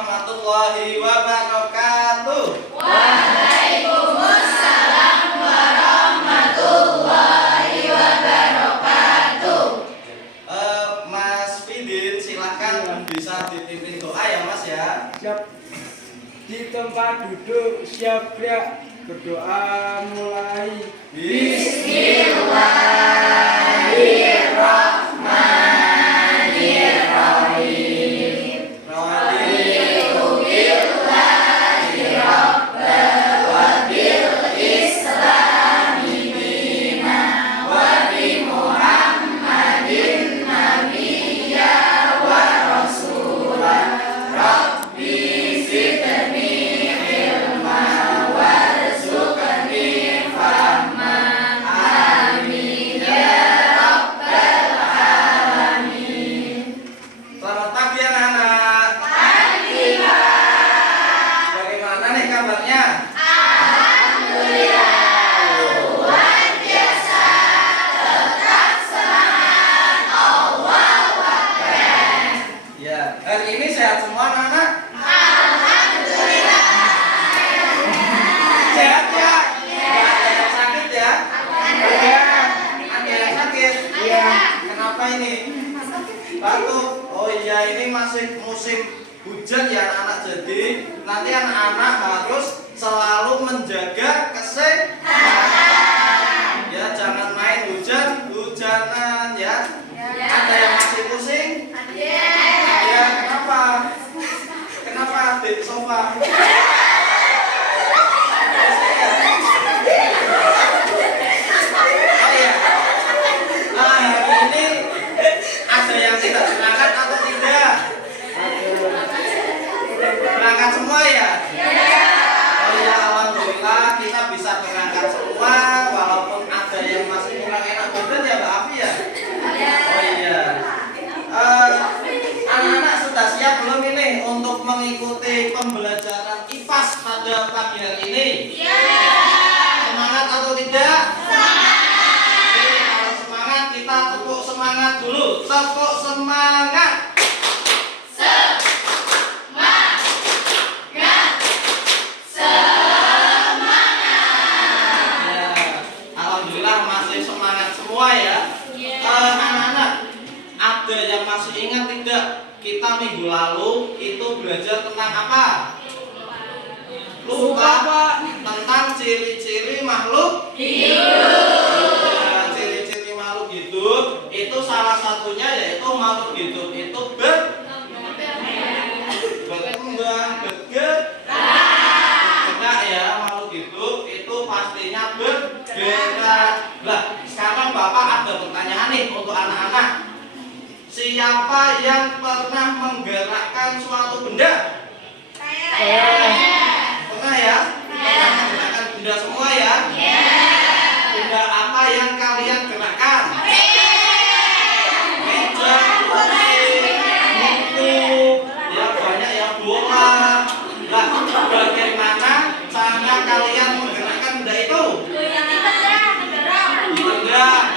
warahmatullahi wabarakatuh. Waalaikumsalam warahmatullahi wabarakatuh. Mas Fidin, silakan bisa dipimpin doa ya Mas ya. Siap. Di tempat duduk siap gerak, berdoa mulai. Bismillahirrahmanirrahim. Raditu billahi rabban wa bil islami dinan wa bi Muhammadin nabiyya wa rasulah. Rabbi zidni ilma warzuqni fahma. Amin ya rabbal alamin. Selamat pagi anak-anak. Pagi, Pak. Bagaimana nih kabarnya? Alhamdulillah luar biasa. Tetap semangat. Allahu Akbar. Ya, hari ini sehat semua anak-anak? Alhamdulillah. Sehat ya? Nggak ada yang sakit ya? Ada yang sakit? Iya. Kenapa ini? Batuk. Oh iya, ini masih musim hujan ya anak-anak. Jadi nanti anak-anak harus selalu menjaga kesehatan. Ya, jangan main hujan-hujanan ya. Ada yang masih pusing? Ya, kenapa? Kenapa di sofa? Oh iya. Hari ini ada yang tidak berangkat atau tidak? Berangkat semua ya? Oh iya, alhamdulillah kita bisa berangkat semua walaupun ada yang masih kurang enak badan ya Mbak Afi ya? Oh iya. Anak-anak sudah siap belum ini untuk mengikuti pembelajaran IPAS pada pagi hari ini? Semangat atau tidak? Oke, kalau semangat kita tepuk semangat dulu. Tepuk semangat. Ya, alhamdulillah masih semangat semua ya. Anak-anak, ada yang masih ingat tidak? Kita minggu lalu itu belajar tentang apa? Lupa, Pak. Tentang ciri-ciri makhluk hidup. Ya, ciri-ciri makhluk hidup itu salah satunya yaitu makhluk hidup itu berkembang, bergerak ya. Makhluk hidup itu pastinya bergerak. Lah, sekarang Bapak ada pertanyaan nih untuk anak-anak. Siapa yang pernah menggerakkan suatu benda? Pernah ya? Pernah menggerakkan benda semua ya? Benda apa yang kalian gerakkan? Meja, kursi, buku, ya banyak ya, bola. Lah, bagaimana cara kalian menggerakkan benda itu? Ditendang,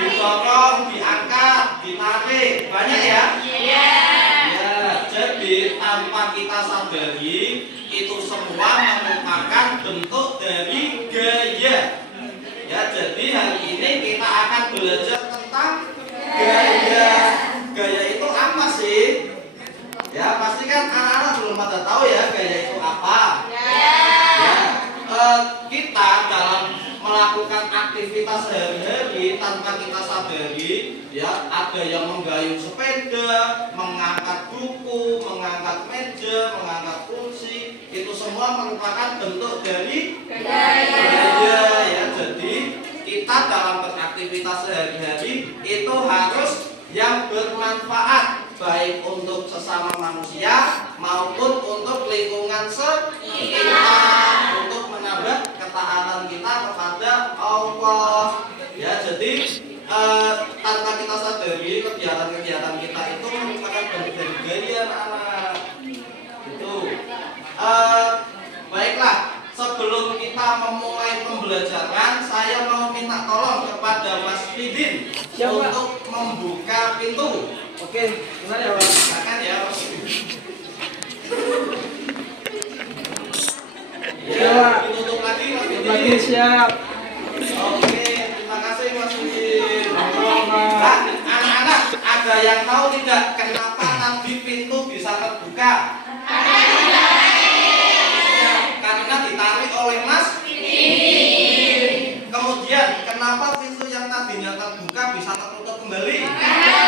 didorong, diangkat, ditarik, banyak ya? Ya, jadi tanpa kita sadari itu semua merupakan bentuk dari gaya. Ya, jadi hari ini kita akan belajar tentang gaya. Gaya itu apa sih? Ya, pasti kan anak-anak belum pada tahu ya gaya itu apa. Ya, kita dalam melakukan aktivitas sehari-hari tanpa kita sadari, ya ada yang menggayung sepeda, mengangkat buku, mengangkat meja, mengangkat kursi, itu semua merupakan bentuk dari gaya. Ya, jadi kita dalam beraktivitas sehari-hari itu harus yang bermanfaat baik untuk sesama manusia maupun untuk lingkungan sekitar, untuk menambah ketaatan kita kepada Allah. Ya, jadi tanpa kita sadari kegiatan-kegiatan kita itu merupakan bentuk dari gaya anak. Itu. Baiklah, sebelum kita memulai pembelajaran, saya mau minta tolong kepada Mas Fidin untuk membuka pintu. Oke, gimana ya Pak? Silakan ya Mas. Lagi siap. Oke, terima kasih Mas Udin. Sama-sama. Nah, anak-anak ada yang tahu tidak kenapa tadi pintu bisa terbuka? Ya, karena ditarik oleh Mas. Kemudian kenapa pintu yang tadinya terbuka bisa tertutup kembali? Karena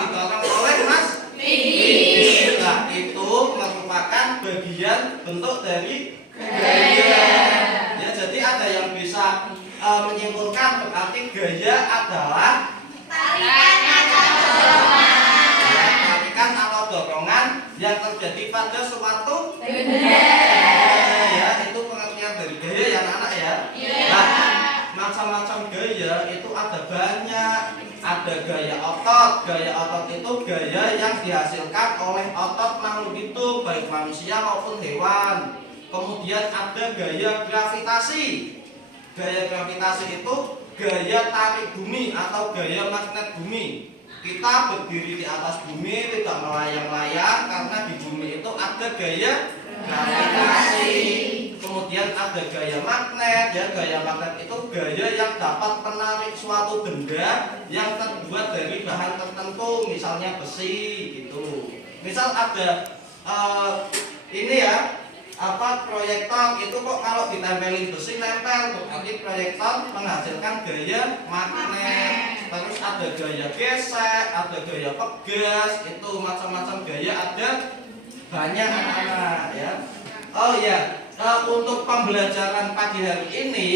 didorong oleh Mas. Nah, itu merupakan bagian bentuk dari gaya. Ya, jadi ada yang bisa menyimpulkan berarti gaya adalah tarikan atau dorongan yang terjadi pada suatu benda. Ya, itu pengertian dari gaya ya anak-anak ya. Nah, macam-macam gaya itu ada banyak. Ada gaya otot. Gaya otot itu gaya yang dihasilkan oleh otot makhluk hidup, baik manusia maupun hewan. Kemudian ada gaya gravitasi. Gaya gravitasi itu gaya tarik bumi atau gaya magnet bumi. Kita berdiri di atas bumi tidak melayang-layang karena di bumi itu ada gaya gravitasi. Kemudian ada gaya magnet. Ya, gaya magnet itu gaya yang dapat menarik suatu benda yang terbuat dari bahan tertentu, misalnya besi gitu. Misal ada ini ya, proyektor itu kok kalau ditempelin besi nempel, berarti proyektor menghasilkan gaya magnet. Terus ada gaya gesek, ada gaya pegas, itu macam-macam gaya ada banyak anak-anak ya. Oh ya, untuk pembelajaran pagi hari ini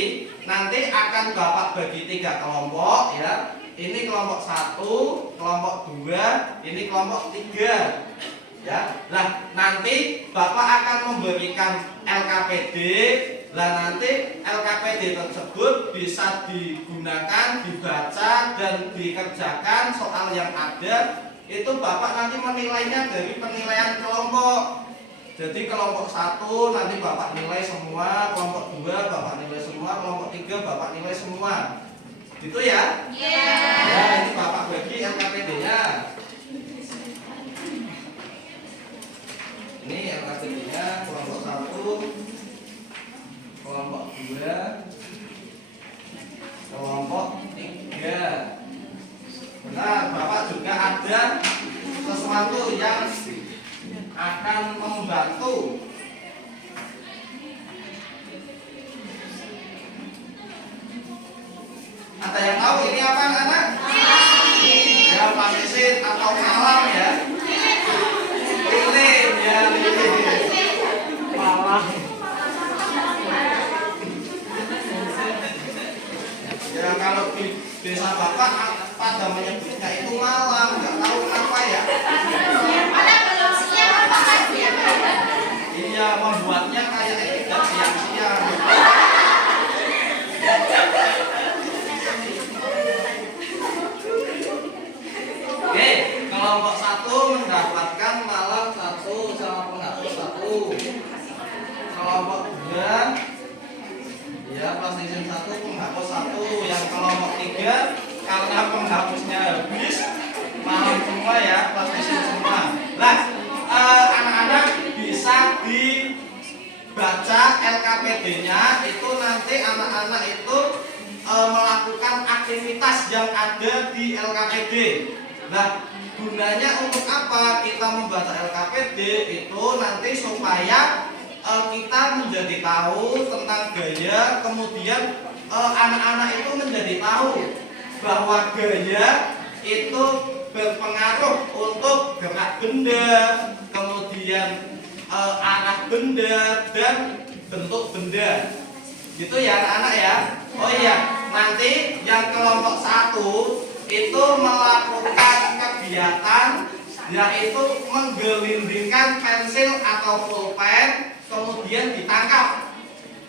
nanti akan Bapak bagi 3 kelompok ya. Ini kelompok 1, kelompok 2, ini kelompok 3. Ya, nah nanti Bapak akan memberikan LKPD. Lah nanti LKPD tersebut bisa digunakan, dibaca dan dikerjakan soal yang ada. Itu Bapak nanti menilainya dari penilaian kelompok. Jadi kelompok 1 nanti Bapak nilai semua, kelompok 2 Bapak nilai semua, kelompok 3 Bapak nilai semua. Gitu ya? Ya, ini Bapak bagi LKPD-nya. Ini LKPD-nya kelompok 1, kelompok 2, kelompok 3. Benar, Bapak juga ada sesuatu yang akan membantu. Ada yang tahu ini apa anak? Ya, plastisin atau malam ya. Lilin ya, lilin. Malah. Ya, kalau di desa Bapak pada menyebutnya itu malam, nggak tahu kenapa ya. Iya, membuatnya kayak tidak siang-siang. Oke, kelompok 1 mendapatkan malam 1 sama penghapus 1. Kelompok 2 ya PlayStation 1 penghapus 1. Yang kelompok 3 karena penghapusnya habis malam semua ya, PlayStation semua. Nah, anak-anak bisa dibaca LKPD-nya. Itu nanti anak-anak itu melakukan aktivitas yang ada di LKPD. Nah, gunanya untuk apa kita membaca LKPD itu nanti supaya kita menjadi tahu tentang gaya, kemudian anak-anak itu menjadi tahu bahwa gaya itu berpengaruh untuk gerak benda, kemudian arah benda dan bentuk benda. Gitu ya anak-anak ya. Oh iya, nanti yang kelompok 1 itu melakukan kegiatan yaitu menggelindingkan pensil atau pulpen kemudian ditangkap.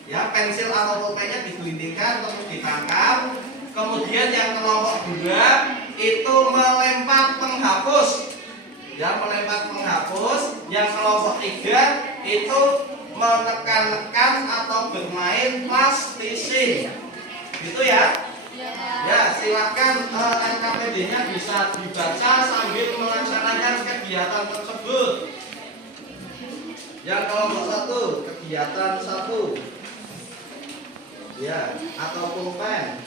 Ya, pensil atau pulpennya digelindingkan terus ditangkap. Kemudian yang kelompok 2 itu melempar penghapus. Ya, melempar penghapus. Yang kelompok 3 itu menekan-nekan atau bermain plastisin. Gitu ya. Ya, silakan LKPD-nya bisa dibaca sambil melaksanakan kegiatan tersebut. Yang kelompok 1, kegiatan 1. ya, atau pulpen.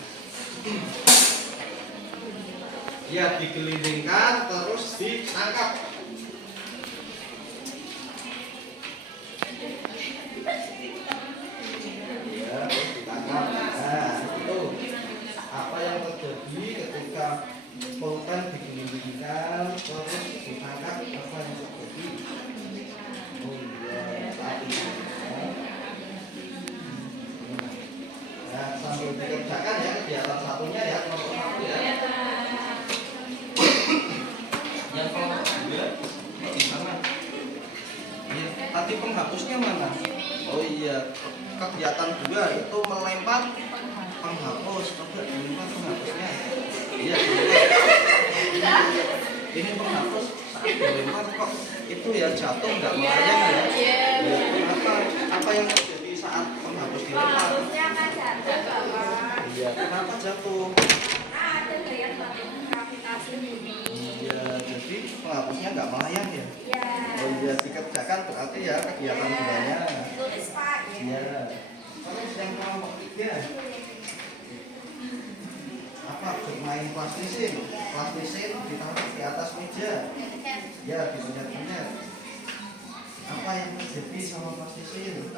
Ya, digelindingkan terus ditangkap. Ya, terus ditangkap. Nah, itu apa yang terjadi ketika pulpen digelindingkan terus ditangkap, apa yang terjadi? Oh iya, tadi. Nah, sambil dikerjakan ya kegiatan satunya ya, kelompok satu ya. Yang kelompok dua di sana. Ya, tadi penghapusnya mana? Oh iya, kegiatan dua itu melempar penghapus. Coba dilempar penghapusnya. Iya, dilempar. Ini penghapus saat dilempar kok itu ya jatuh nggak melayang ya? Ya, kenapa? Apa yang terjadi saat penghapus dilempar? Penghapusnya akan jatuh, Bapak. Iya, kenapa jatuh? Karena ada gaya gravitasi bumi. Iya, jadi penghapusnya nggak melayang ya? Ya. Oh iya, dikerjakan berarti ya kegiatan keduanya. Tulis, Pak. Iya. Terus yang kelompok tiga apa? Bermain plastisin. Plastisin ditaruh di atas meja. Ya, dipencet-pencet. Apa yang terjadi sama plastisin?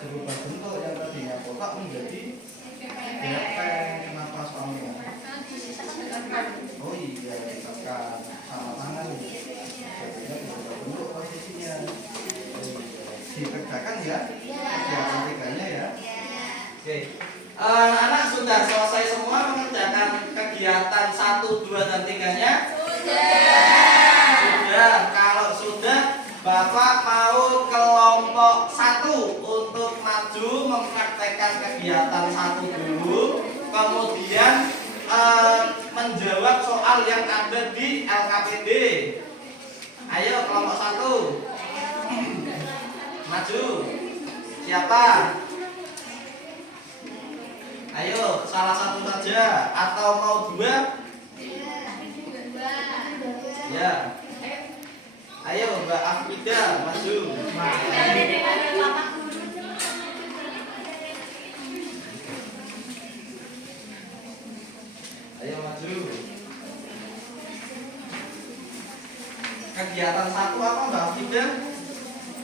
Berubah bentuk, yang tadinya kotak menjadi gepeng. Kenapa soalnya? Oh iya, ditekan sama tangan. Jadinya berubah bentuk posisinya. Dikerjakan ya kegiatan tiganya ya. Oke. Anak sudah selesai semua mengerjakan kegiatan 1, 2, dan 3-nya? Sudah. Kalau sudah, Bapak mau kelompok 1 untuk maju mempraktekkan kegiatan 1 dulu, kemudian menjawab soal yang ada di LKPD. Ayo kelompok 1 maju. Siapa? Ayo, salah satu saja atau mau 2? Ya. Ayo, Mbak Afida maju. Ayo maju. Kegiatan 1 apa, Mbak Afida?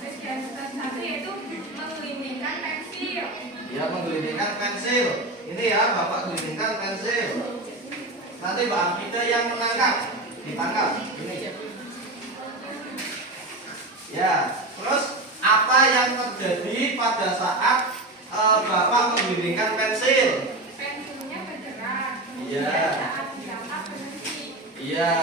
Kegiatan 1 yaitu menggelindingkan pensil. Ya, menggelindingkan pensil. Ini ya, Bapak gelindingkan pensil. Nanti Mbak Afida yang menangkap, ditangkap. Ini. Ya, terus apa yang terjadi pada saat Bapak menggelindingkan pensil? Pensilnya bergerak. Iya. Saat ditangkap berhenti. Iya.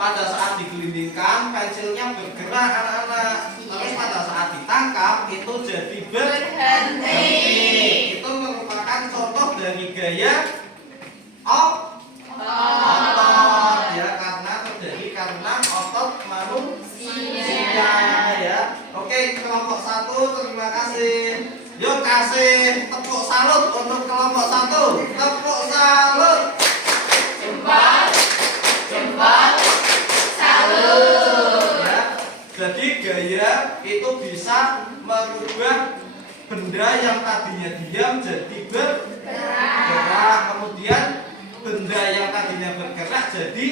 Pada saat digelindingkan pensilnya bergerak anak-anak. Terus pada saat ditangkap itu jadi berhenti. Itu merupakan contoh dari gaya otot ya, karena terjadi karena otot manusia ya. Oke, kelompok 1 terima kasih. Yuk kasih tepuk salut untuk kelompok 1. Tepuk salut. Jempol, jempol, salut. Ya, jadi gaya itu bisa merubah benda yang tadinya diam jadi bergerak. Kemudian benda yang tadinya bergerak jadi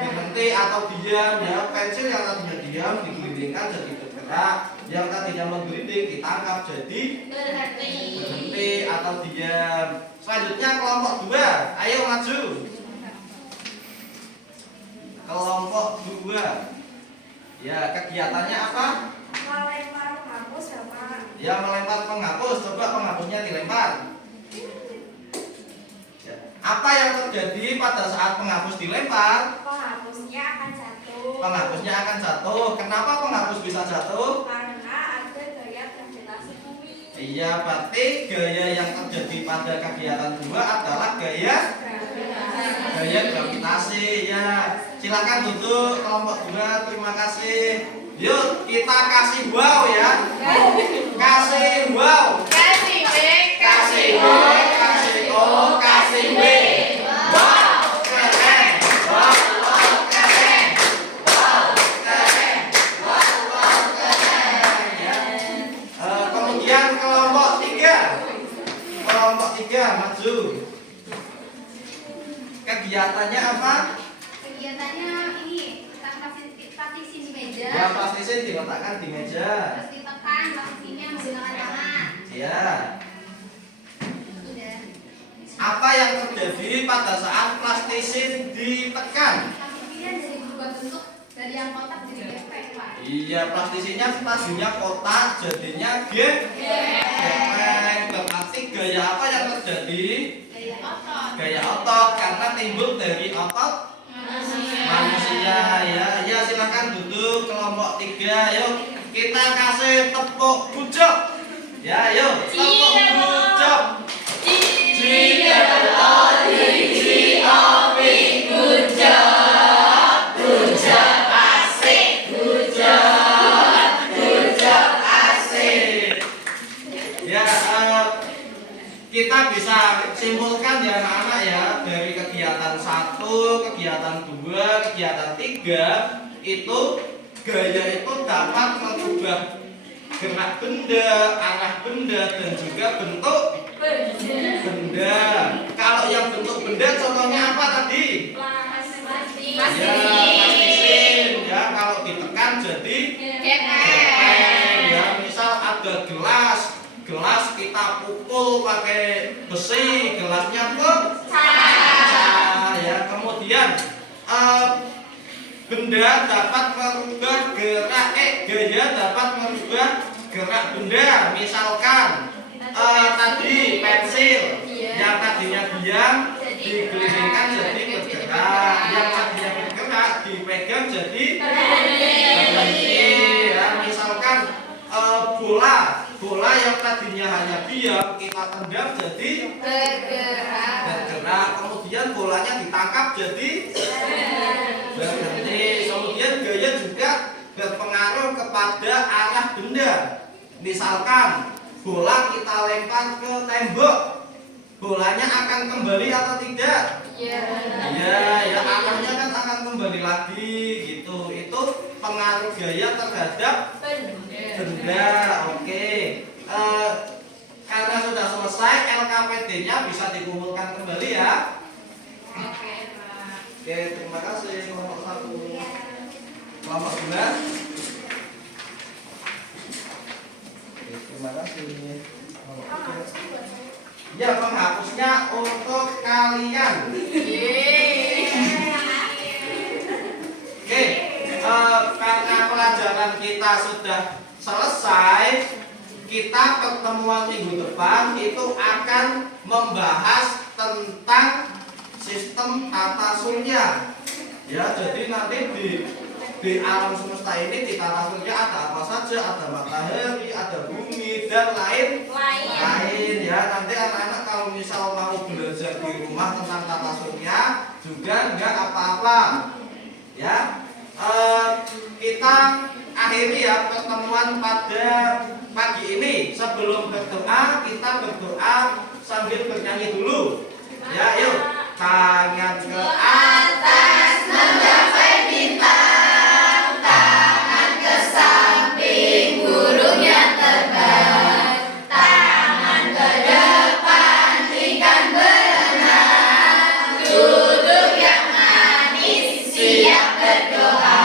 berhenti atau diam ya. Pensil yang tadinya diam digelindingkan jadi bergerak. Yang tadinya menggelinding ditangkap jadi berhenti atau diam. Selanjutnya kelompok 2. Ayo maju. Kelompok 2. Ya, kegiatannya apa? Melempar penghapus, Bapak. Ya, melempar penghapus. Coba penghapusnya dilempar. Ya. Apa yang terjadi pada saat penghapus dilempar? Penghapusnya akan jatuh. Penghapusnya akan jatuh. Kenapa penghapus bisa jatuh? Karena ada gaya gravitasi bumi. Iya, berarti gaya yang terjadi pada kegiatan 2 adalah gaya gravitasi ya. Silakan duduk kelompok 2. Terima kasih. Yuk kita kasih wow ya. Kasih wow. Kasih B, Kasih W, kasih O, kasih W. Wow, keren. Wow, wow, keren. Wow, keren. Wow, wow, keren. Ya. Kemudian kelompok 3. maju. Kegiatannya apa? Kegiatannya ini partisi di meja. Ya, plastisin diletakkan di meja. Terus ditekan partisinya menggunakan tangan. Ya. Udah. Apa yang terjadi pada saat plastisin ditekan? Partisinya dari berubah bentuk dari yang kotak jadi gepeng, Pak. Iya, plastisinya tadinya kotak jadinya gepeng. Berarti gaya apa yang terjadi? Gaya otot. Gaya otot karena timbul dari otot manusia ya. Ya, silakan duduk kelompok 3. Yuk, kita kasih tepuk bujuk. Ya, yuk, tepuk bujuk. Ya, kita bisa simpulkan ya anak-anak ya, dari kegiatan 1, kegiatan 2, kegiatan 3 itu gaya itu dapat mengubah gerak benda, arah benda dan juga bentuk benda. Kalau yang bentuk benda contohnya apa tadi? Ya, plastisin ya, kalau ditekan jadi gepeng ya. Misal ada gelas kita pukul pakai besi, gelasnya pecah ya. Kemudian benda dapat merubah gaya dapat merubah gerak benda. Misalkan tadi pensil yang tadinya diam digelindingkan jadi bergerak, yang tadinya bergerak dipegang jadi berhenti ya. Misalkan bola yang tadinya hanya diam kita tendang jadi bergerak, kemudian bolanya ditangkap jadi berhenti. Kemudian gaya juga berpengaruh kepada arah benda. Misalkan bola kita lempar ke tembok, bolanya akan kembali atau tidak? Iya, ya arahnya kan akan kembali lagi gitu. Itu pengaruh gaya terhadap benda. Oke. Karena sudah selesai, LKPD-nya bisa dikumpulkan kembali ya. Oke, terima kasih. Kelompok 1. Kelompok 2. Terima kasih. Ya, penghapusnya untuk kalian. Oke, karena pelajaran kita sudah selesai, kita pertemuan minggu depan itu akan membahas tentang sistem tata surya. Ya, jadi nanti di alam semesta ini di tata surya ada apa saja, ada matahari, ada bumi dan lain ya. Nanti anak-anak kalau misal mau belajar di rumah tentang tata surya juga enggak apa-apa ya. Kita akhiri ya pertemuan pada pagi ini. Sebelum berdoa kita berdoa sambil bernyanyi dulu ya. Yuk, tangan ke atas mencapai bintang, tangan ke samping burungnya terbang, tangan ke depan ikan berenang, duduk yang manis siap berdoa.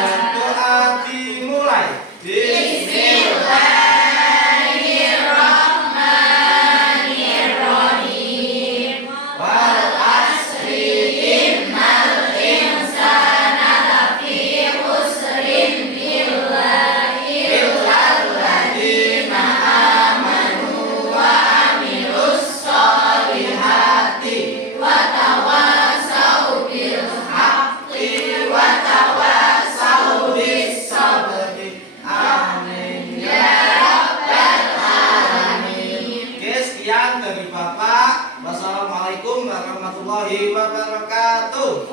Berdoa dimulai. Bismillahirrahmanirrahim. Wal asri innal insana lafi khusrin illa alladzina amanu wa amilus solihati wa tawasau bil haqqi wa tawasau bis sabri. Amin ya rabbal alamin. Oke, sekian dari Bapak. Wassalamualaikum warahmatullahi wabarakatuh.